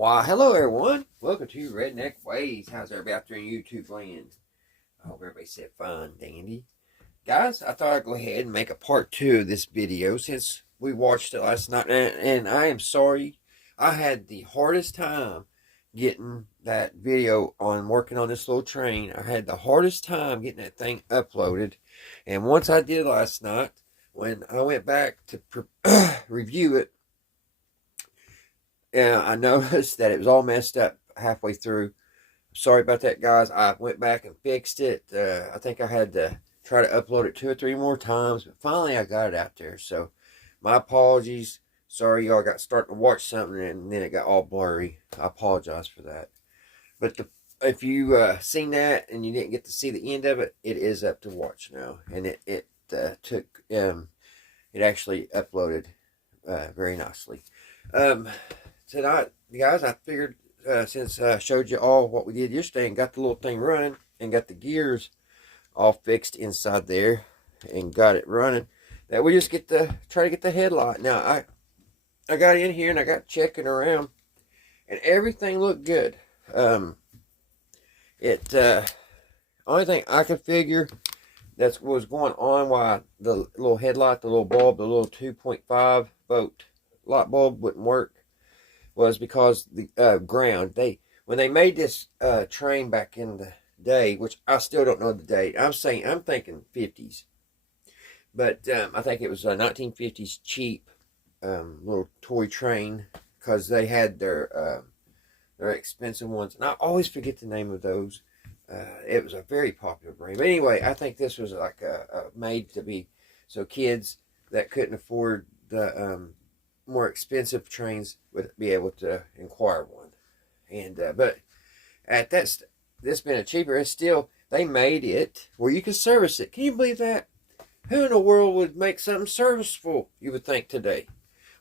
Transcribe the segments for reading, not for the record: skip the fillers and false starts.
Why, hello everyone. Welcome to Redneck Ways. How's everybody out there in YouTube land? I hope everybody said fine, dandy. Guys, I thought I'd go ahead and make a part 2 of this video since we watched it last night. And I am sorry. I had the hardest time getting that video on working on this little train. I had the hardest time getting that thing uploaded. And once I did last night, when I went back to review it, yeah, I noticed that it was all messed up halfway through. Sorry about that, guys. I went back and fixed it. I think I had to try to upload it 2 or 3 more times, but finally I got it out there. So my apologies. Sorry y'all got starting to watch something and then it got all blurry. I apologize for that. But if you seen that and you didn't get to see the end of it, it is up to watch now. And it actually uploaded very nicely. Tonight, guys, I figured since I showed you all what we did yesterday and got the little thing running and got the gears all fixed inside there and got it running, that we just try to get the headlight. Now, I got in here and I got checking around and everything looked good. Only thing I could figure that's what was going on why the little headlight, the little bulb, the little 2.5 volt light bulb wouldn't work was because the ground. When they made this train back in the day, which I still don't know the date. I'm thinking 50s, but I think it was a 1950s cheap little toy train because they had their expensive ones, and I always forget the name of those. It was a very popular brand, but anyway, I think this was like a made to be so kids that couldn't afford the more expensive trains would be able to acquire one. And but at this being a cheaper, it's still, they made it where you can service it. Can you believe that? Who in the world would make something serviceable, you would think, today?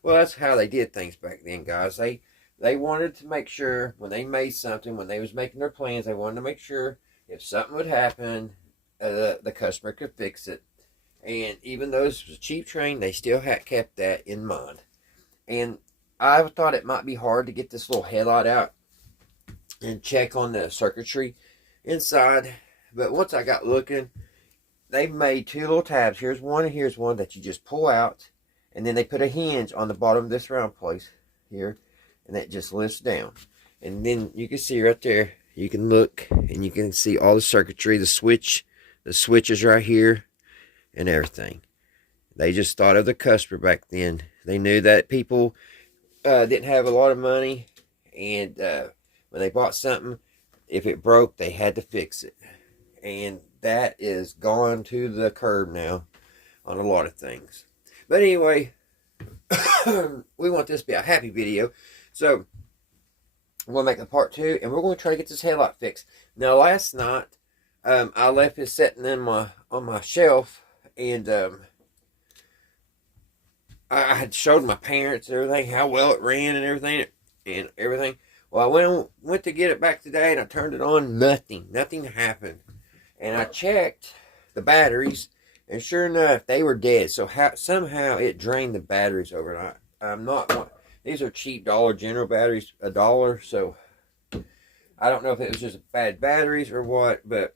Well, that's how they did things back then, guys. They wanted to make sure when they made something, when they was making their plans, they wanted to make sure if something would happen, the customer could fix it. And even though this was a cheap train, they still had kept that in mind. And I thought it might be hard to get this little headlight out and check on the circuitry inside. But once I got looking, they made 2 little tabs. Here's one and here's one that you just pull out. And then they put a hinge on the bottom of this round place here. And that just lifts down. And then you can see right there, you can look and you can see all the circuitry, the switches right here and everything. They just thought of the customer back then. They knew that people didn't have a lot of money, and when they bought something, if it broke, they had to fix it. And that is gone to the curb now on a lot of things. But anyway, we want this to be a happy video, so we'll make a part 2, and we're going to try to get this headlight fixed. Now, last night, I left it sitting on my shelf, and I had showed my parents and everything how well it ran and everything. Well, I went to get it back today and I turned it on. Nothing happened. And I checked the batteries, and sure enough, they were dead. So somehow it drained the batteries overnight. These are cheap Dollar General batteries, $1. So I don't know if it was just bad batteries or what, but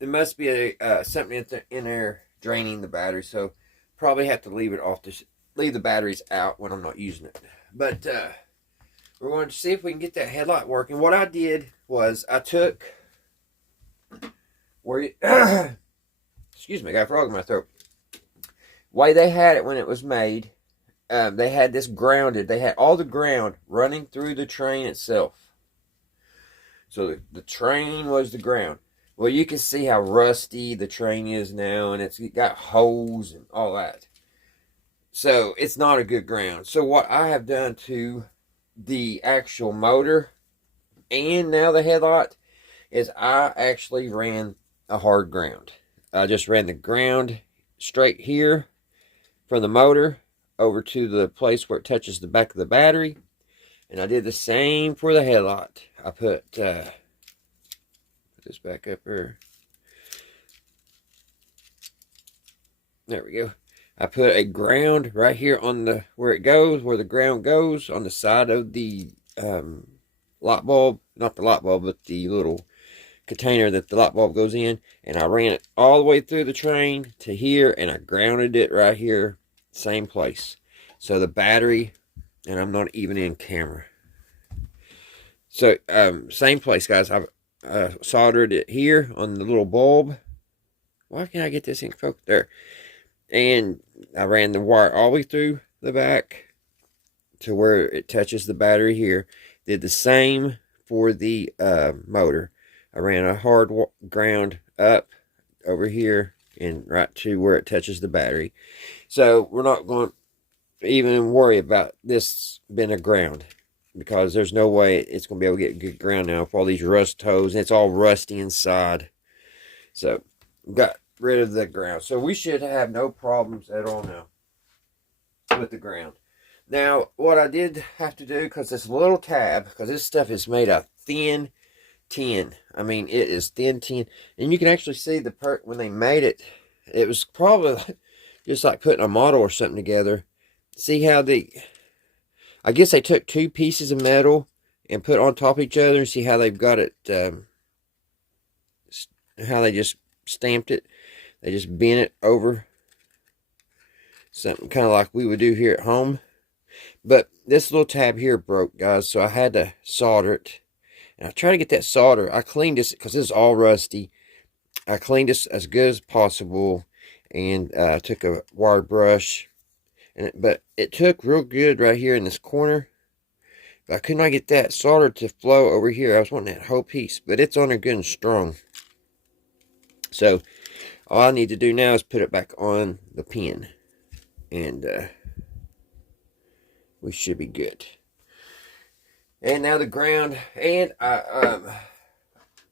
it must be something in there draining the battery. So probably have to leave the batteries out when I'm not using it. But we're going to see if we can get that headlight working. What I did was I took excuse me, I got a frog in my throat. Way they had it when it was made, they had this grounded. They had all the ground running through the train itself. So the train was the ground. Well, you can see how rusty the train is now, and it's got holes and all that. So it's not a good ground. So what I have done to the actual motor and now the headlight is I actually ran a hard ground. I just ran the ground straight here from the motor over to the place where it touches the back of the battery. And I did the same for the headlight. I put this back up here. There we go. I put a ground right here on where the ground goes on the side of the light bulb, not the light bulb, but the little container that the light bulb goes in, and I ran it all the way through the train to here, and I grounded it right here, same place. So the battery, and I'm not even in camera. So same place, guys. I've soldered it here on the little bulb. Why can't I get this in focus? There. And I ran the wire all the way through the back to where it touches the battery here. Did the same for the motor. I ran a hard ground up over here and right to where it touches the battery. So we're not going to even worry about this being a ground, because there's no way it's going to be able to get good ground now with all these rust toes, and it's all rusty inside. So got rid of the ground. So we should have no problems at all now with the ground. Now, what I did have to do, because this little tab, because this stuff is made of thin tin. I mean, it is thin tin. And you can actually see the when they made it, it was probably just like putting a model or something together. See how I guess they took two pieces of metal and put on top of each other, and see how they've got it, how they just stamped it. They just bent it over. Something kind of like we would do here at home. But this little tab here broke, guys, so I had to solder it. And I tried to get that solder. I cleaned this because this is all rusty. I cleaned this as good as possible, and took a wire brush. But it took real good right here in this corner. But I could not get that solder to flow over here. I was wanting that whole piece, but it's on there good and strong. So all I need to do now is put it back on the pin, and we should be good. And now the ground, and I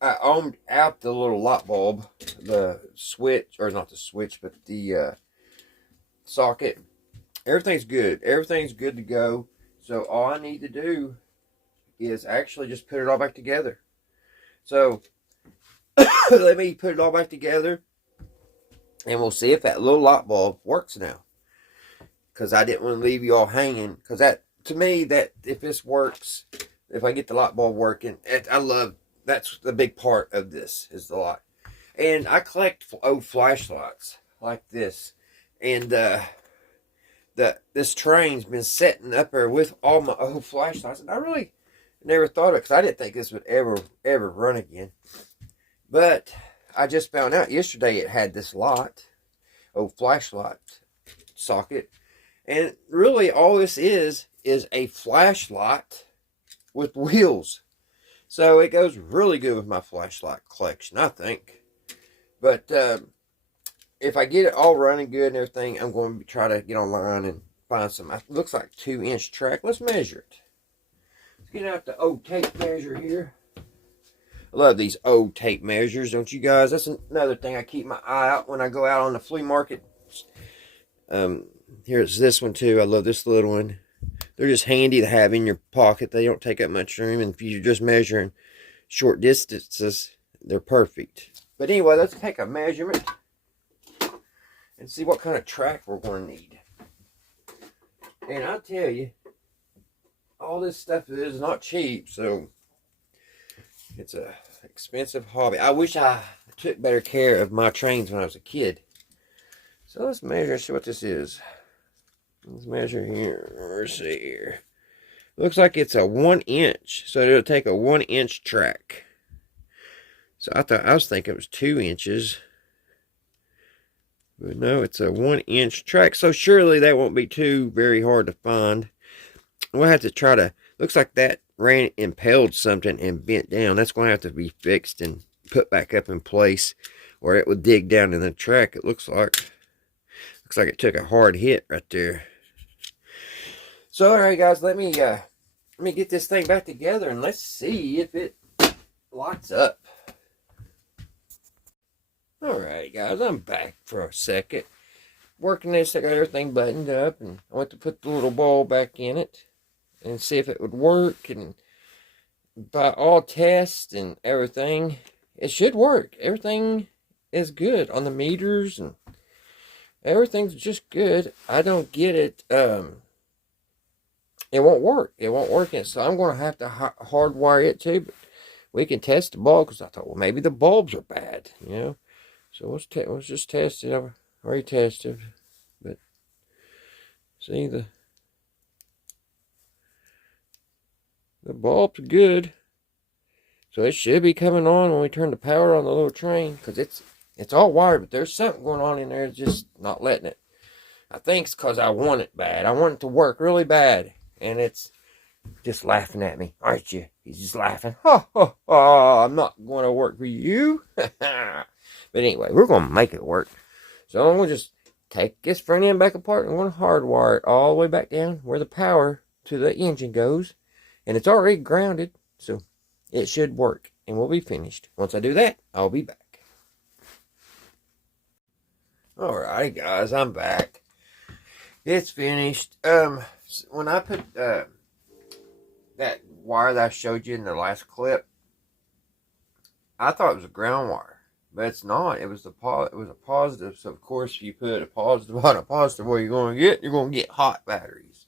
ohmed out the little light bulb, the switch, or not the switch, but the socket. Everything's good. Everything's good to go. So all I need to do is actually just put it all back together. So let me put it all back together, and we'll see if that little light bulb works now. Because I didn't want to leave you all hanging. Because that, to me, that if this works, if I get the light bulb working, that's the big part of this, is the light. And I collect old flashlights like this. And this train's been sitting up there with all my old flashlights. And I really never thought of it, because I didn't think this would ever run again. But I just found out yesterday it had this light, old flashlight socket. And really all this is a flashlight with wheels. So it goes really good with my flashlight collection, I think. But if I get it all running good and everything, I'm going to try to get online and find some. It looks like 2-inch track. Let's measure it. Let's get out the old tape measure here. I love these old tape measures, don't you guys? That's another thing I keep my eye out when I go out on the flea market. Here's this one too. I love this little one. They're just handy to have in your pocket. They don't take up much room, and if you're just measuring short distances, they're perfect. But anyway, let's take a measurement and see what kind of track we're going to need. And I tell you, all this stuff is not cheap, so it's a expensive hobby. I wish I took better care of my trains when I was a kid. So let's measure and see what this is. Let's measure here. Let's see here. Looks like it's a 1-inch. So it'll take a 1-inch track. So I was thinking it was 2 inches. But no, it's a 1-inch track. So surely that won't be too very hard to find. We'll have to try to. Looks like that impaled something and bent down. That's going to have to be fixed and put back up in place, or it would dig down in the track. It looks like it took a hard hit right there. So all right, guys, let me get this thing back together, and let's see if it lights up. All right, guys, I'm back for a second. Working this, I got everything buttoned up, and I went to put the little ball back in it and see if it would work. And by all tests and everything, it should work. Everything is good on the meters, and everything's just good. I don't get it. it won't work. It won't work. And so I'm going to have to hardwire it too. But we can test the bulb because I thought, well, maybe the bulbs are bad, you know. So let's just test it. I've already tested, but see the bulb's good. So it should be coming on when we turn the power on the little train, because it's all wired, but there's something going on in there, just not letting it. I think it's because I want it bad. I want it to work really bad, and it's just laughing at me, aren't you? He's just laughing. Ha ha ha! I'm not going to work for you. But anyway, we're going to make it work. So I'm going to just take this front end back apart and I'm going to hardwire it all the way back down where the power to the engine goes, and it's already grounded, so it should work, and we'll be finished. Once I do that, I'll be back. Alright, guys, I'm back. It's finished. When I put that wire that I showed you in the last clip, I thought it was a ground wire, but it's not. It was a positive. So of course, if you put a positive on a positive, what you're going to get? You're going to get hot batteries.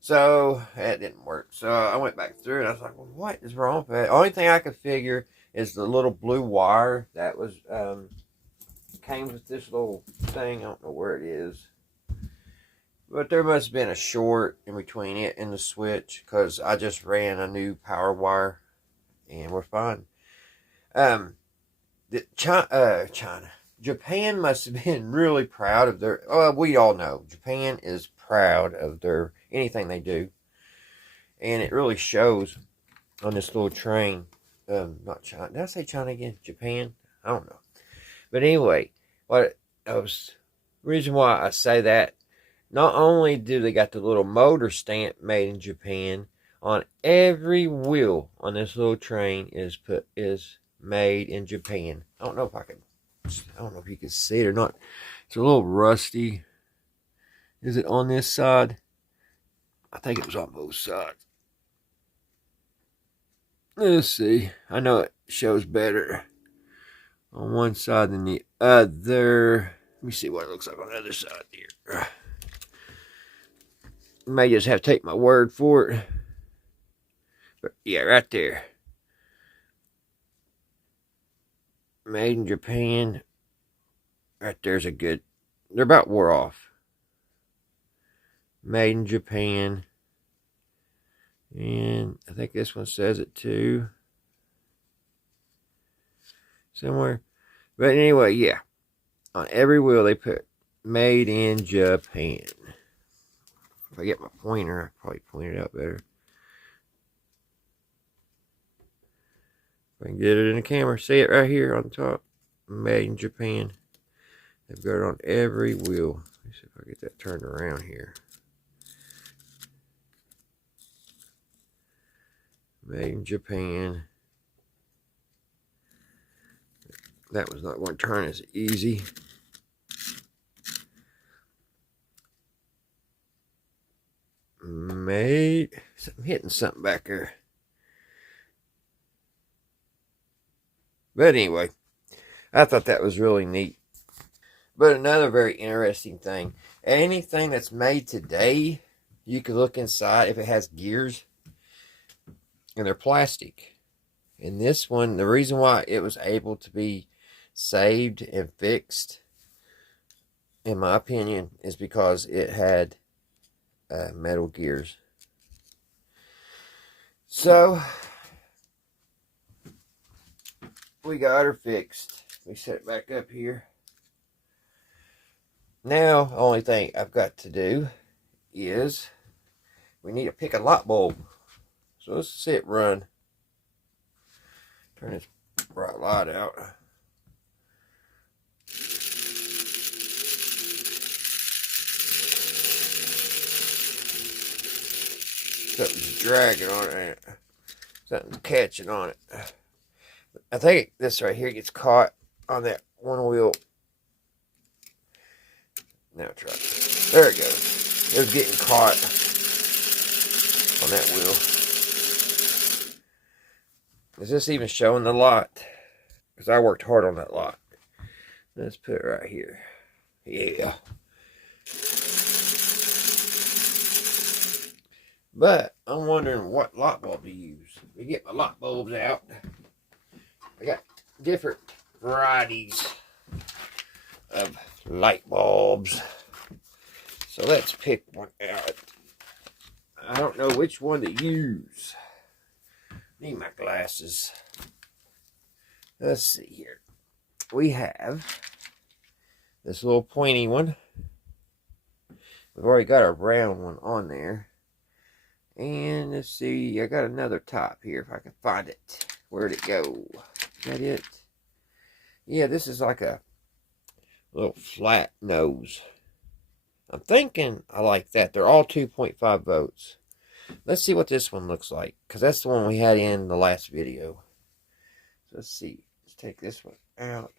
So that didn't work. So I went back through and I was like, well, what is wrong with that? Only thing I could figure is the little blue wire that was came with this little thing. I don't know where it is, but there must have been a short in between it and the switch, because I just ran a new power wire and we're fine. Japan must have been really proud of their, we all know Japan is proud of their anything they do, and it really shows on this little train. Not China. Did I say China again? Japan? I don't know. But anyway, reason why I say that, not only do they got the little motor stamp made in Japan, on every wheel on this little train is made in Japan. I don't know if you can see it or not. It's a little rusty. Is it on this side? I think it was on both sides. Let's see. I know it shows better on one side than the other. Let me see what it looks like on the other side here. May just have to take my word for it. But yeah, right there. Made in Japan. Right there's a good. They're about wore off. Made in Japan. And I think this one says it too. Somewhere. But anyway, yeah. On every wheel they put made in Japan. If I get my pointer, I probably point it out better. If I can get it in the camera, see it right here on top. Made in Japan. They've got it on every wheel. Let me see if I get that turned around here. Made in Japan. That was not going to turn as easy. I'm hitting something back there. But anyway, I thought that was really neat. But another very interesting thing, anything that's made today, you can look inside if it has gears, and they're plastic. And this one, the reason why it was able to be saved and fixed, in my opinion, is because it had metal gears. So we got her fixed. We set it back up here. Now, the only thing I've got to do is we need to pick a light bulb. So let's see it run. Turn this bright light out. Something's dragging on it. Something's catching on it. I think this right here gets caught on that one wheel. Now try it. There it goes. It was getting caught on that wheel. Is this even showing the lot? Because I worked hard on that lot. Let's put it right here. Yeah. But I'm wondering what light bulb to use. We get my light bulbs out. I got different varieties of light bulbs. So let's pick one out. I don't know which one to use. Need my glasses. Let's see here. We have this little pointy one. We've already got our brown one on there. And let's see, I got another top here if I can find it. Where'd it go? Is that it? Yeah, this is like a little flat nose. I'm thinking I like that. They're all 2.5 volts. Let's see what this one looks like, because that's the one we had in the last video. So let's see. Let's take this one out.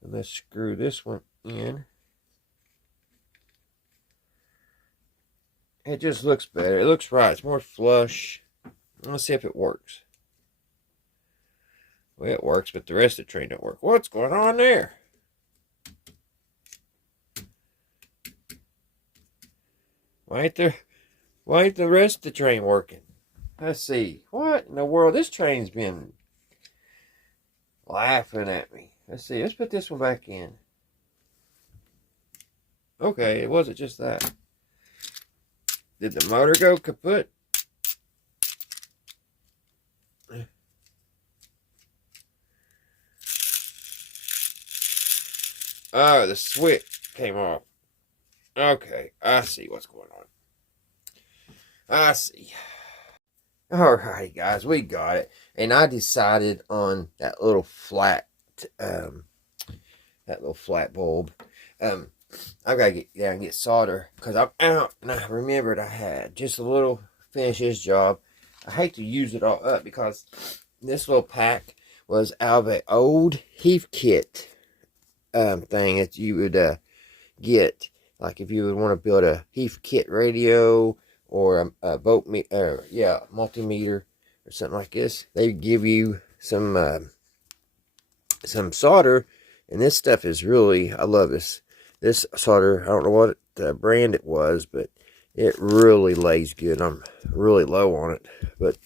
And let's screw this one in. It just looks better. It looks right. It's more flush. Let's see if it works. Well, it works, but the rest of the train don't work. What's going on there? Why ain't the rest of the train working? Let's see. What in the world? This train's been laughing at me. Let's see. Let's put this one back in. Okay, it wasn't just that. Did the motor go kaput? Oh, the switch came off. Okay, I see what's going on. I see. Alright, guys, we got it. And I decided on that little flat, bulb. I've got to get down and get solder because I'm out, and I remembered I had just a little finish this job. I hate to use it all up because this little pack was out of an old Heath kit thing that you would get, like if you would want to build a Heath kit radio or a multimeter or something like this. They give you some solder, and this stuff is really, I love this. This solder, I don't know what brand it was, but it really lays good. I'm really low on it, but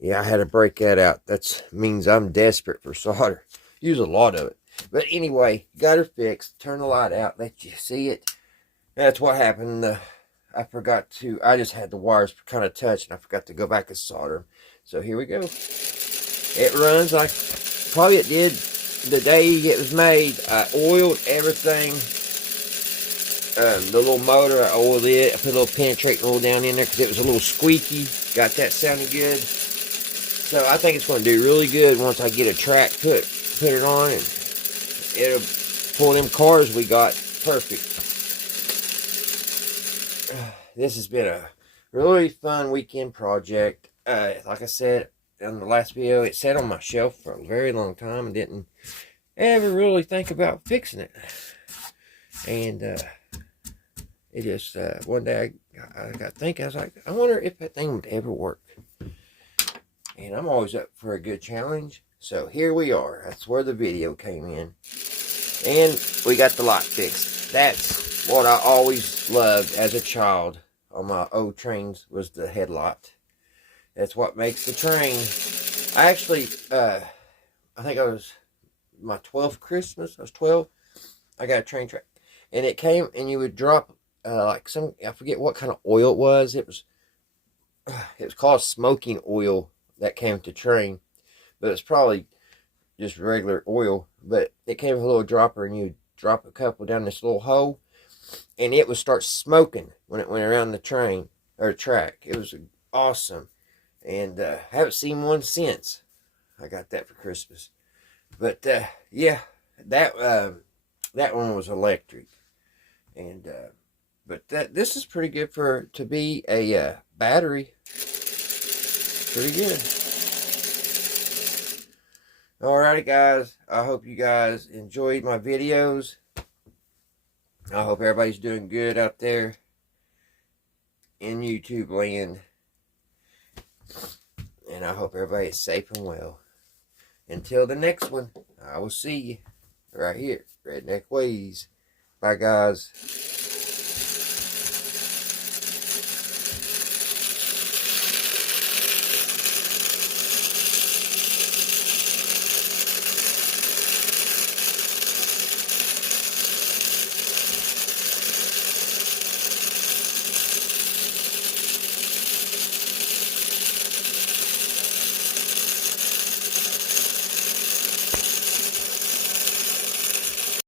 yeah, I had to break that out. That means I'm desperate for solder. Use a lot of it. But anyway, got her fixed. Turn the light out. Let you see it. That's what happened. I forgot to. I just had the wires kind of touched, and I forgot to go back and solder them. So here we go. It runs like probably it did the day it was made. I oiled everything. The little motor, I oiled it. I put a little penetrating oil down in there because it was a little squeaky. Got that sounding good. So I think it's going to do really good once I get a track put it on, and it'll pull them cars we got perfect. This has been a really fun weekend project. Like I said in the last video, it sat on my shelf for a very long time and didn't ever really think about fixing it. And it just, one day I got thinking, I was like, I wonder if that thing would ever work. And I'm always up for a good challenge. So here we are. That's where the video came in. And we got the light fixed. That's what I always loved as a child on my old trains, was the headlight. That's what makes the train. I actually, I think I was my 12th Christmas. I was 12. I got a train track. And it came, and you would drop like some, I forget what kind of oil it was. It was called smoking oil that came with the train. But it's probably just regular oil. But it came with a little dropper, and you would drop a couple down this little hole, and it would start smoking when it went around the train or track. It was awesome. And I haven't seen one since. I got that for Christmas. But yeah, that one was electric. And but this is pretty good to be a battery. Pretty good. Alrighty, guys. I hope you guys enjoyed my videos. I hope everybody's doing good out there in YouTube land. And I hope everybody is safe and well. Until the next one, I will see you right here, Redneck Ways. Bye, guys.